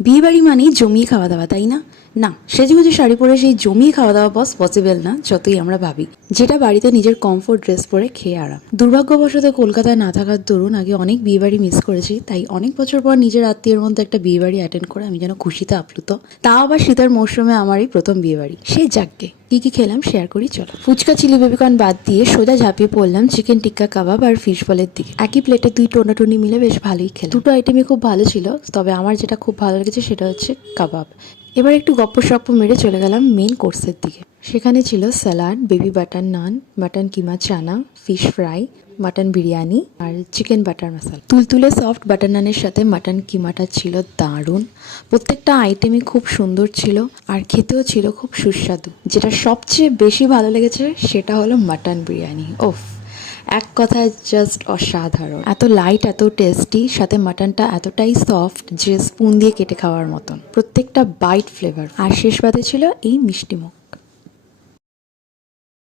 বিয়ে বাড়ি মানেই জমিয়ে খাওয়া দাওয়া, তাই না? না, সেজেগুজে শাড়ি পরে সেই জমিয়ে খাওয়া দাওয়া পসিবল না, যতই আমরা ভাবি। যেটা বাড়িতে নিজের কমফোর্ট ড্রেস পরে খেয়ে আরাম। দুর্ভাগ্যবশত কলকাতায় না থাকার দরুন আগে অনেক বিয়ে বাড়ি মিস করেছি, তাই অনেক বছর পর নিজের আত্মীয়ের মধ্যে একটা বিয়ে বাড়ি অ্যাটেন্ড করে আমি যেন খুশিতে আপ্লুত। তাও আবার শীতের মৌসুমে আমারই প্রথম বিয়ে বাড়ি। সেই যাকগে কি কি খেলাম শেয়ার করি চলো। ফুচকা চিলি বেবিকর্ন বাদ দিয়ে সোজা ঝাঁপিয়ে পড়লাম চিকেন টিক্কা কাবাব আর ফিশ বলের দিকে। একই প্লেটে দুই টোনাটুনি মিলে বেশ ভালোই খেলাম। দুটো আইটেমই খুব ভালো ছিল, তবে আমার যেটা খুব ভালো লেগেছে সেটা হচ্ছে কাবাব। এবার একটু গপ্পসপ্প মেরে চলে গেলাম মেন কোর্সের দিকে। সেখানে ছিল স্যালাড, বেবি বাটার নান, মাটন কিমা চানা, ফিশ ফ্রাই, মাটন বিরিয়ানি আর চিকেন বাটার মশলা। তুলতুলে সফট বাটার নানের সাথে মাটন কিমাটা ছিল দারুণ। প্রত্যেকটা আইটেমই খুব সুন্দর ছিল আর খেতেও ছিল খুব সুস্বাদু। যেটা সবচেয়ে বেশি ভালো লেগেছে সেটা হলো মাটন বিরিয়ানি। ওফ, এক কথায় জাস্ট অসাধারণ। এত লাইট, এত টেস্টি, সাথে মাটনটা এতটাই সফট যে স্পুন দিয়ে কেটে খাওয়ার মতন। প্রত্যেকটা বাইট ফ্লেভার। আর শেষ পাতে ছিল এই মিষ্টিমুখ।